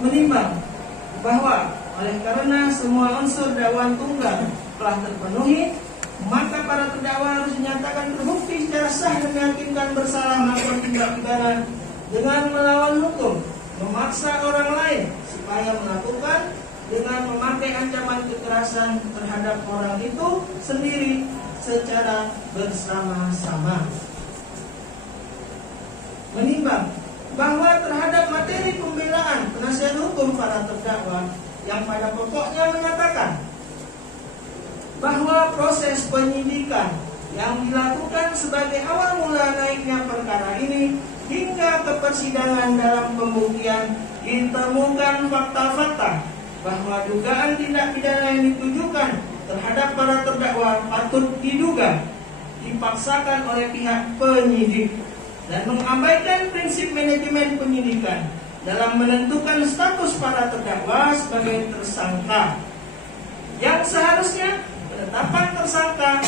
menimbang bahwa oleh karena semua unsur dakwaan tunggal telah terpenuhi, maka para terdakwa harus dinyatakan terbukti secara sah dan meyakinkan bersalah melakukan tindak pidana dengan melawan hukum, memaksa orang lain supaya melakukan dengan memakai ancaman kekerasan terhadap orang itu sendiri secara bersama-sama. Menimbang bahwa terhadap materi pembelaan penasihat hukum para terdakwa yang pada pokoknya menyatakan bahwa proses penyidikan yang dilakukan sebagai awal mula naiknya perkara ini hingga ke persidangan dalam pembuktian ditemukan fakta-fakta bahwa dugaan tindak pidana yang ditujukan terhadap para terdakwa patut diduga dipaksakan oleh pihak penyidik dan mengabaikan prinsip manajemen penyidikan dalam menentukan status para terdakwa sebagai tersangka, yang seharusnya penetapan tersangka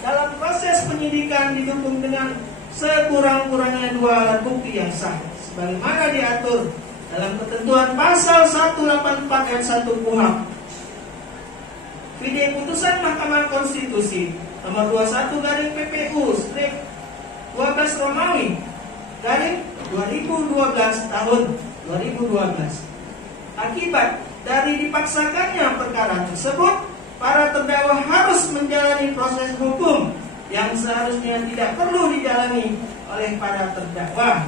dalam proses penyidikan didukung dengan sekurang-kurangnya 2 alat bukti yang sah sebagaimana diatur dalam ketentuan pasal 184 ayat 1 KUHP. Video putusan Mahkamah Konstitusi nomor 21/PPU/12 Romawi garing 2012 tahun 2012. Akibat dari dipaksakannya perkara tersebut, para terdakwa harus menjalani proses hukum yang seharusnya tidak perlu dijalani oleh para terdakwa,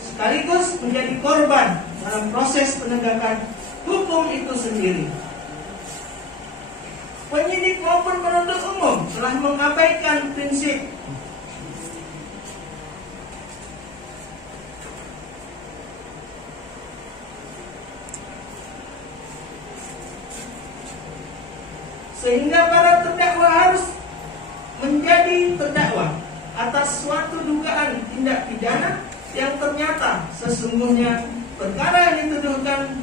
sekaligus menjadi korban dalam proses penegakan hukum itu sendiri. Penyidik maupun penuntut umum telah mengabaikan prinsip sehingga para terdakwa harus menjadi terdakwa atas suatu dugaan tindak pidana yang ternyata sesungguhnya perkara yang dituduhkan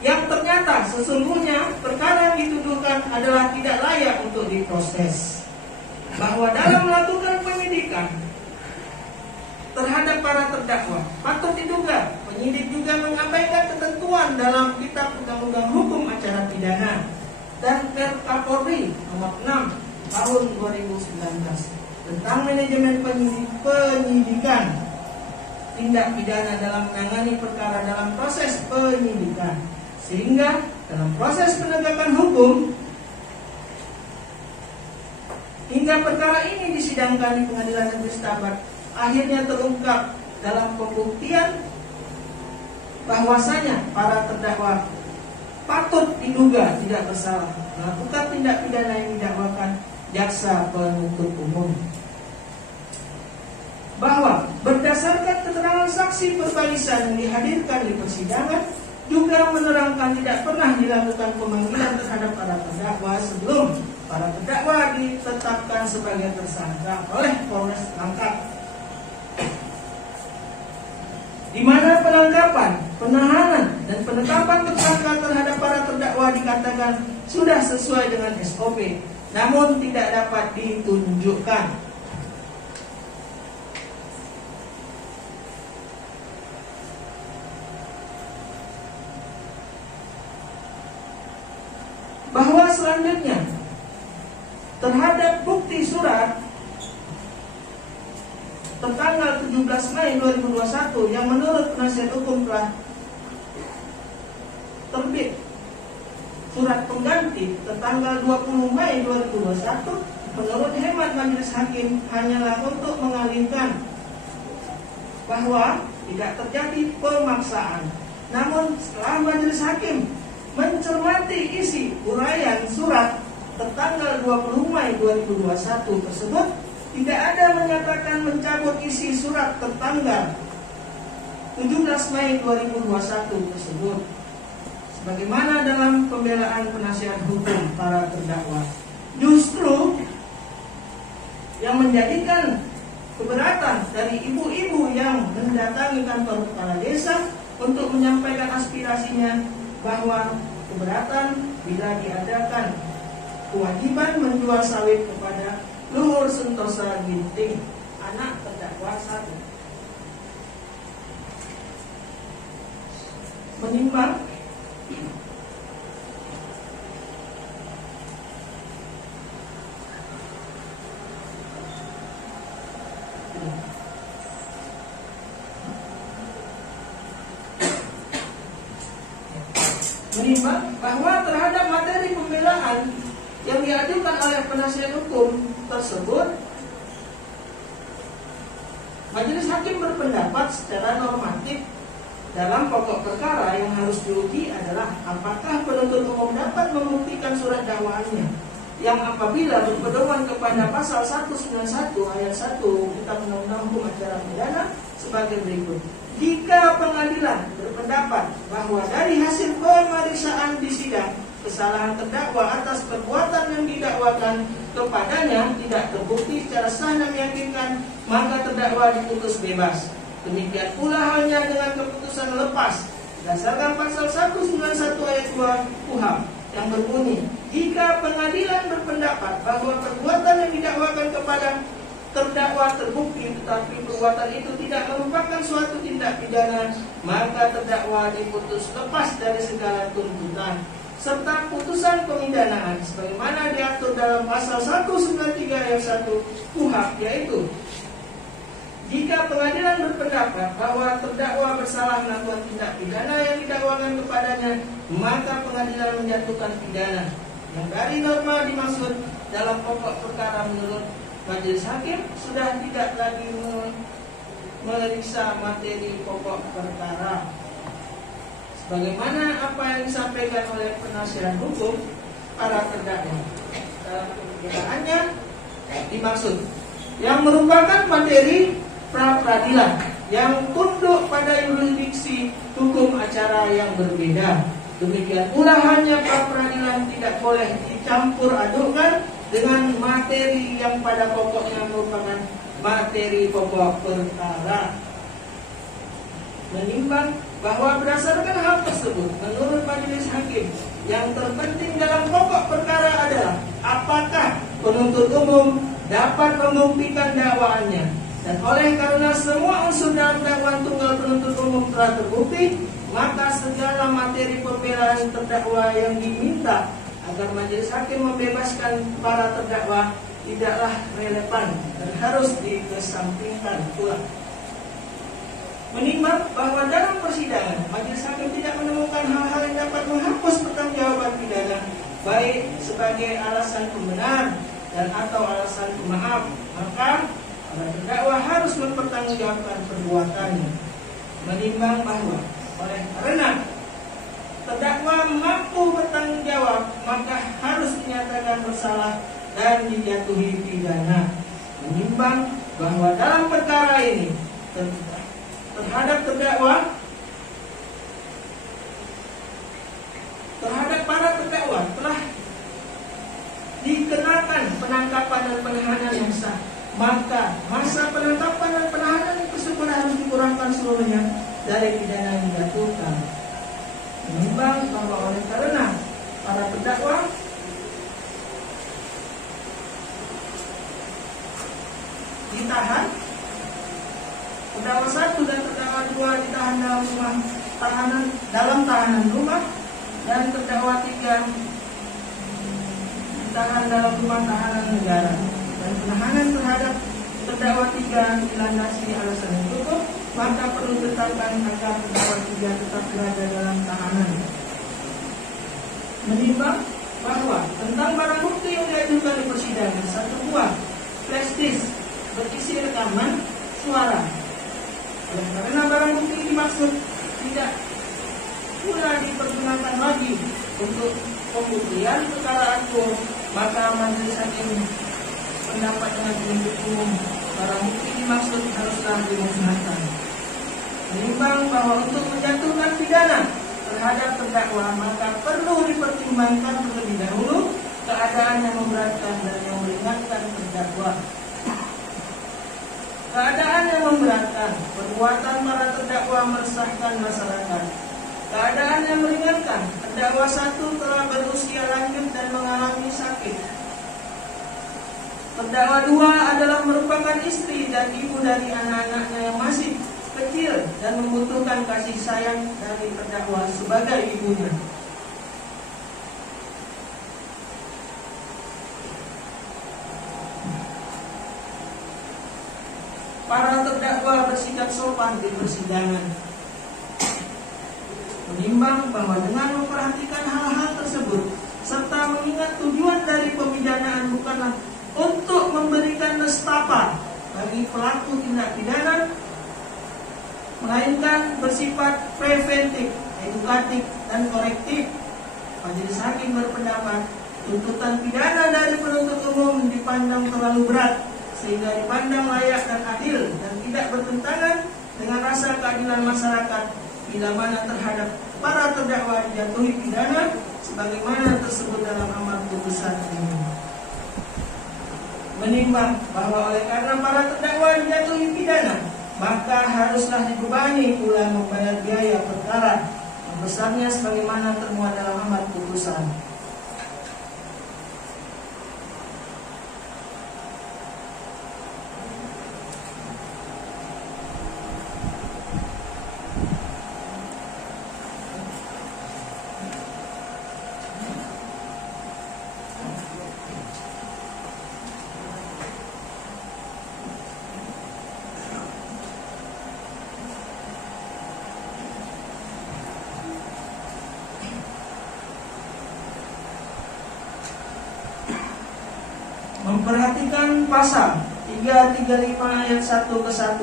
yang ternyata sesungguhnya perkara yang dituduhkan adalah tidak layak untuk diproses. Bahwa dalam melakukan penyidikan terhadap para terdakwa patut diduga penyidik juga mengabaikan ketentuan dalam Kitab Undang-Undang Hukum Acara Pidana dan Kapolri nomor 6 tahun 2019 tentang manajemen penyidikan tindak pidana dalam menangani perkara dalam proses penyidikan, sehingga dalam proses penegakan hukum hingga perkara ini disidangkan di Pengadilan Negeri Setabat akhirnya terungkap dalam pembuktian bahwasanya para terdakwa patut diduga tidak bersalah melakukan tindak pidana yang didakwakan jaksa penuntut umum. Bahwa berdasarkan keterangan saksi perbalisan yang dihadirkan di persidangan juga menerangkan tidak pernah dilakukan pemanggilan terhadap para terdakwa sebelum para terdakwa ditetapkan sebagai tersangka oleh Polres Langkat, di mana penangkapan, penahanan, dan penetapan tersangka terhadap para terdakwa dikatakan sudah sesuai dengan SOP, namun tidak dapat ditunjukkan. Bahwa selanjutnya terhadap bukti surat tertanggal 17 Mei 2021 yang menurut penasihat hukum telah terbit surat pengganti tertanggal 20 Mei 2021, menurut hemat majelis hakim hanyalah untuk mengalihkan bahwa tidak terjadi pemaksaan. Namun setelah majelis hakim mencermati isi uraian surat tertanggal 20 Mei 2021 tersebut, tidak ada menyatakan mencabut isi surat tertanggal 17 Mei 2021 tersebut, sebagaimana dalam pembelaan penasihat hukum para terdakwa. Justru yang menjadikan keberatan dari ibu-ibu yang mendatangi kantor kepala desa untuk menyampaikan aspirasinya bahwa keberatan bila diadakan kewajiban menjual sawit kepada Luhur Sentosa Ginting, anak terdakwa 1. Menimbang bahwa terhadap materi pembelaan yang diajukan oleh penasihat hukum tersebut, majelis hakim berpendapat secara normatif dalam pokok perkara yang harus diuji adalah apakah penuntut umum dapat membuktikan surat dakwaannya yang apabila berpedoman kepada pasal 191 ayat 1 Kitab Undang-Undang Hukum Acara Pidana sebagai berikut. Jika pengadilan berpendapat bahwa dari hasil pemeriksaan di sidang kesalahan terdakwa atas perbuatan yang didakwakan kepadanya tidak terbukti secara sah dan meyakinkan, maka terdakwa diputus bebas. Demikian pula halnya dengan keputusan lepas berdasarkan pasal 191 ayat 2 KUHP yang berbunyi, jika pengadilan berpendapat bahwa perbuatan yang didakwakan kepada terdakwa terbukti tetapi perbuatan itu tidak merupakan suatu tindak pidana, maka terdakwa diputus lepas dari segala tuntutan serta putusan pemindanaan sebagaimana diatur dalam pasal 193 ayat 1 KUHP, yaitu jika pengadilan berpendapat bahwa terdakwa bersalah melakukan tindak pidana yang didakwakan kepadanya, maka pengadilan menjatuhkan pidana yang dari norma dimaksud dalam pokok perkara menurut majelis hakim sudah tidak lagi memeriksa materi pokok perkara sebagaimana apa yang disampaikan oleh penasihat hukum para terdakwa dalam pembelaannya dimaksud yang merupakan materi pra-peradilan yang tunduk pada yurisdiksi hukum acara yang berbeda. Demikian pula hanya pra-peradilan tidak boleh dicampur adukkan dengan materi yang pada pokoknya merupakan materi pokok perkara. Menimbang bahwa berdasarkan hal tersebut, menurut majelis hakim, yang terpenting dalam pokok perkara adalah apakah penuntut umum dapat membuktikan dakwaannya. Dan oleh karena semua unsur dalam dakwaan tunggal penuntut umum telah terbukti, maka segala materi pembelaan terdakwa yang diminta agar majelis hakim membebaskan para terdakwa tidaklah relevan dan harus dikesampingkan pula. Menimbang bahwa dalam persidangan majelis hakim tidak menemukan hal-hal yang dapat menghapus pertanggungjawaban pidana, baik sebagai alasan pembenar dan atau alasan pemaaf, maka para terdakwa harus mempertanggungjawabkan perbuatannya. Menimbang bahwa oleh karena terdakwa mampu bertanggung jawab, maka harus dinyatakan bersalah dan dijatuhi pidana. Menimbang bahwa dalam perkara ini terhadap terdakwa, terhadap para terdakwa telah dikenakan penangkapan dan penahanan yang sah, maka masa penangkapan dan penahanan tersebut harus dikurangkan seluruhnya dari pidana yang dijatuhkan. Menimbang bahwa oleh karena para terdakwa ditahan, terdakwa 1 dan terdakwa 2 ditahan dalam rumah tahanan, dalam tahanan rumah, dan terdakwa 3 ditahan dalam rumah tahanan negara, dan penahanan terhadap terdakwa 3 dilandasi alasan yang cukup, maka perlu ditetapkan agar terdakwa 3 tetap berada dalam tahanan. Menimbang bahwa tentang barang bukti yang diajukan di persidangan, 1 buah flash disk berisi rekaman suara. Oleh karena barang bukti dimaksud tidak pula dipergunakan lagi untuk pembuktian perkara agung, maka majelis hakim pendapat dengan penuntut umum barang bukti dimaksud haruslah dimusnahkan. Menimbang bahwa untuk menjatuhkan pidana terhadap terdakwa, maka perlu dipertimbangkan terlebih dahulu keadaan yang memberatkan dan yang meringankan terdakwa. Keadaan yang memberatkan, perbuatan para terdakwa meresahkan masyarakat. Keadaan yang meringankan, Terdakwa 1 telah berusia lanjut dan mengalami sakit. Terdakwa 2 adalah merupakan istri dan ibu dari anak-anaknya yang masih kecil dan membutuhkan kasih sayang dari terdakwa sebagai ibunya. Para terdakwa bersikap sopan di persidangan, menimbang bahwa dengan memperhatikan hal-hal tersebut serta mengingat tujuan dari pemidanaan bukanlah untuk memberikan nestapa bagi pelaku tindak pidana, melainkan bersifat preventif, edukatif, dan korektif. Majelis hakim berpendapat tuntutan pidana dari penuntut umum dipandang terlalu berat sehingga dipandang layak dan adil dan tidak bertentangan dengan rasa keadilan masyarakat bila mana terhadap para terdakwa dijatuhi pidana sebagaimana tersebut dalam amar putusan ini. Menimbang bahwa oleh karena para terdakwa dijatuhi pidana, maka haruslah dibebani pula membayar biaya perkara yang besarnya sebagaimana termuat dalam amar putusan. Memperhatikan pasal 335 ayat 1 ke 1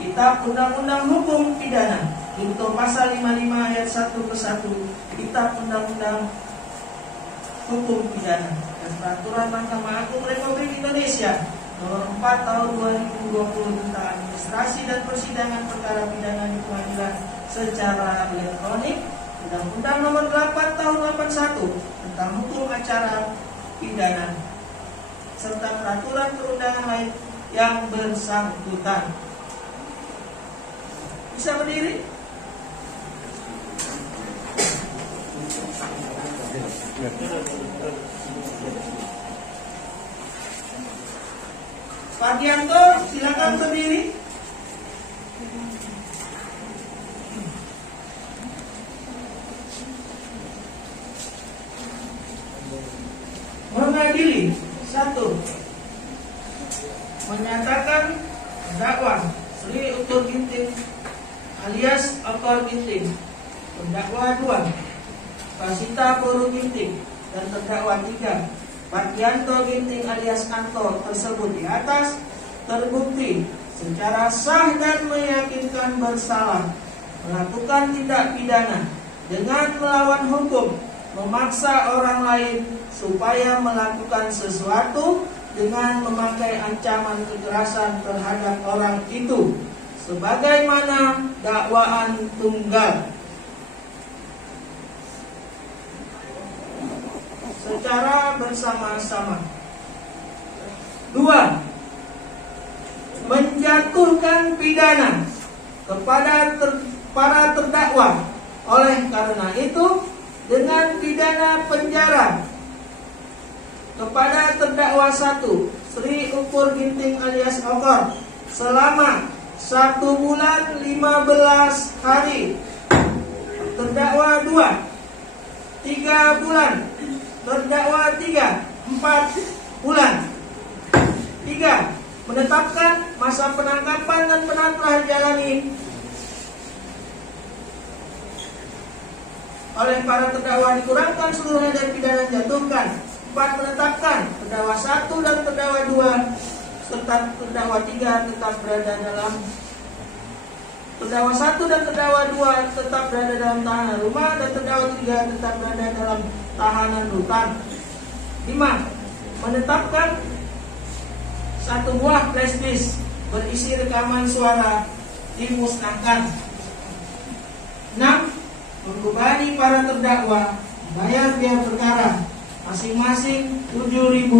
Kitab Undang-Undang Hukum Pidana, junto pasal 55 ayat 1 ke 1 Kitab Undang-Undang Hukum Pidana, dan Peraturan Mahkamah Agung Republik Indonesia Nomor 4 Tahun 2020 tentang administrasi dan persidangan perkara pidana di pengadilan secara elektronik, Undang-Undang Nomor 8 Tahun 81 tentang hukum acara pidana, serta peraturan perundangan lain yang bersangkutan. Bisa berdiri? Pak Dianto, silakan berdiri. Mengadili 1. Menyatakan terdakwa Sri Utur Ginting alias Okor Ginting, terdakwa 2 Pasita Puru Ginting, dan terdakwa 3 Patianto Ginting alias Anto tersebut di atas terbukti secara sah dan meyakinkan bersalah melakukan tindak pidana dengan melawan hukum, memaksa orang lain supaya melakukan sesuatu dengan memakai ancaman kekerasan terhadap orang itu, sebagaimana dakwaan tunggal, secara bersama-sama. 2. Menjatuhkan pidana kepada para terdakwa, oleh karena itu dengan pidana penjara kepada terdakwa 1 Sri Ukur Ginting alias Okor selama 1 bulan 15 hari, terdakwa 2 3 bulan, terdakwa 3 4 bulan. 3. Menetapkan masa penangkapan dan penahanan telah dijalani oleh para terdakwa dikurangkan seluruhnya dari pidana dijatuhkan. 4. Menetapkan terdakwa 1 dan terdakwa 2 serta terdakwa 3 tetap berada dalam terdakwa 1 dan terdakwa 2 tetap berada dalam tahanan rumah dan terdakwa 3 tetap berada dalam tahanan rutan. 5. Menetapkan 1 buah flash disk berisi rekaman suara dimusnahkan. 6. Membebani para terdakwa bayar biaya perkara masing-masing Rp7.000.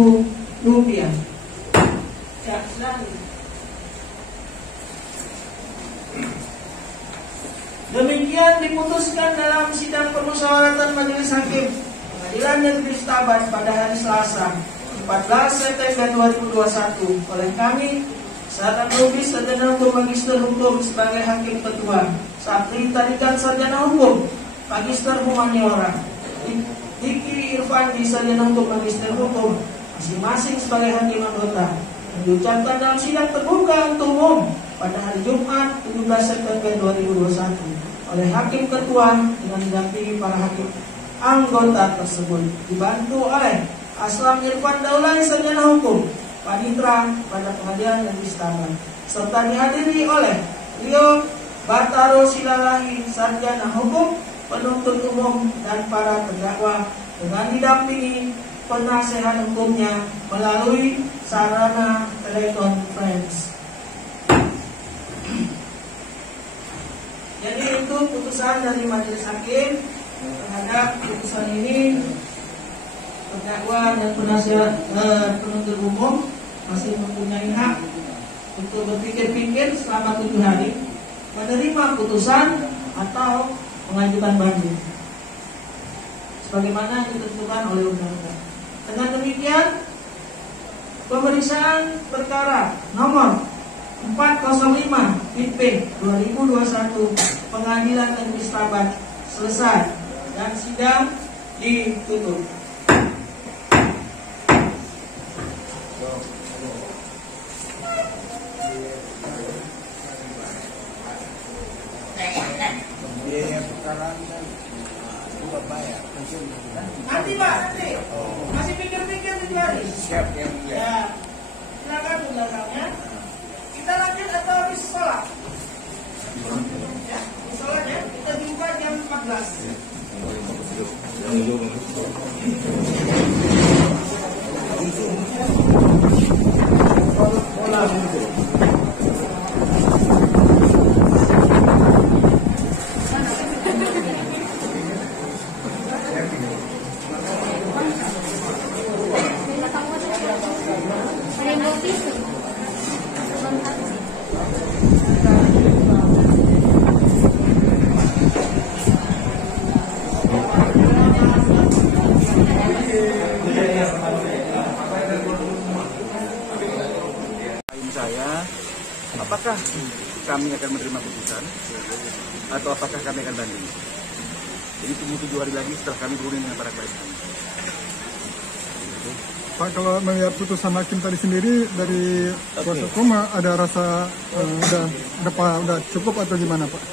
Ya, Demikian diputuskan dalam sidang permusyawaratan Majelis Hakim Pengadilan Negeri Setabat pada hari Selasa 14 September 2021 oleh kami, Saat Lubis Sarjana Hukum Magister Hukum sebagai Hakim Ketua, Sapri Tarikan Sarjana Hukum Magister Humaniora, Diki Irfan di Sarjana Hukum Magister Hukum, masing-masing sebagai Hakim Anggota, diucapkan dalam sidang terbuka untuk umum pada hari Jumat 17 September 2021 oleh Hakim Ketua dengan didampingi para Hakim anggota tersebut, dibantu oleh Aslam Irfan Daulay Sarjana Hukum Panitra pada Pengadilan Negeri Setabat, serta dihadiri oleh Rio Bataro Silalahi Sarjana Hukum Penuntut Umum dan para terdakwa dengan didampingi penasehat hukumnya melalui sarana telekonferensi. Jadi itu putusan dari Majelis Hakim terhadap putusan ini. Terdakwa dan penasihat penuntut umum masih mempunyai hak untuk berpikir-pikir selama 7 hari, menerima putusan atau mengajukan banding sebagaimana ditentukan oleh undang-undang. Dengan demikian, pemeriksaan perkara nomor 405 IP 2021 Pengadilan Negeri Setabat selesai dan sidang ditutup. Nanti Pak, nanti masih pikir-pikir 7 hari. Siap ya. Ya, silakan belakangnya. Kita lanjut atau habis sholat? Ya, sholat ya. Kita jumpa jam 14. Apakah kami akan menerima putusan atau apakah kami akan banding? Jadi tunggu 7 hari lagi setelah kami berurusan dengan para klien kami. Pak, kalau melihat putusan hakim tadi sendiri dari kuasa hukum ada rasa udah cukup atau gimana Pak?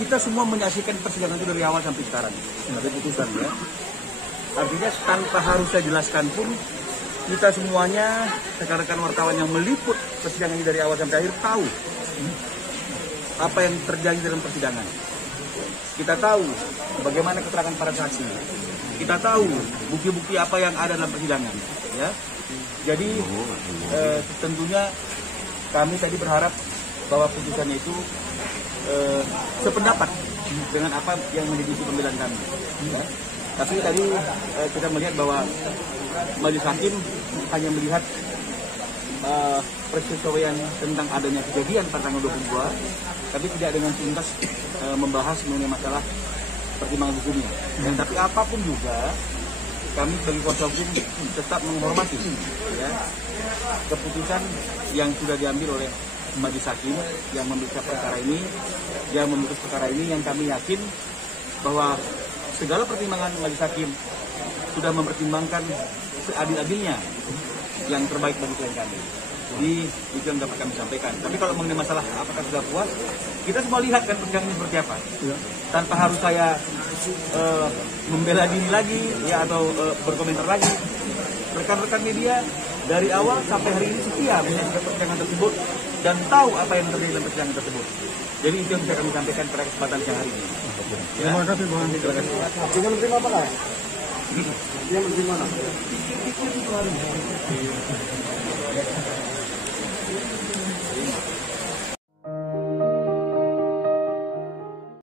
Kita semua menyaksikan persidangan itu dari awal sampai sekarang, sampai putusan ya. Artinya tanpa harus saya jelaskan pun kita semuanya, rekan-rekan wartawan yang meliput persidangan ini dari awal sampai akhir tahu apa yang terjadi dalam persidangan. Kita tahu bagaimana keterangan para saksi. Kita tahu bukti-bukti apa yang ada dalam persidangan. Ya, jadi tentunya kami tadi berharap bahwa putusannya itu sependapat dengan apa yang menjadi isi pembelaan kami. Ya. Tapi tadi kita melihat bahwa Majelis Hakim hanya melihat persesuaian tentang adanya kejadian pada tanggal 22, tapi tidak dengan tuntas membahas mengenai masalah pertimbangan hukumnya. Dan tapi apapun juga, kami sebagai kuasa hukum tetap menghormati ya, keputusan yang sudah diambil oleh Majelis Hakim yang memeriksa perkara ini, yang memutus perkara ini, yang kami yakin bahwa segala pertimbangan Majelis Hakim sudah mempertimbangkan seadil-adilnya yang terbaik bagi klien kami. Jadi itu yang dapat kami sampaikan. Tapi kalau mengenai masalah apakah sudah puas, kita semua lihat kan persidangan ini seperti apa. Ya. Tanpa harus saya membela diri lagi ya atau berkomentar lagi. Rekan-rekan media dari awal sampai hari ini setia menyaksikan persidangan tersebut dan tahu apa yang terjadi dalam persidangan tersebut. Jadi itu yang bisa kami sampaikan pada kesempatan siang hari ini. Ya. Terima kasih Bang. Terima kasih. Tinggal menerima apa lah? Dia menerima mana?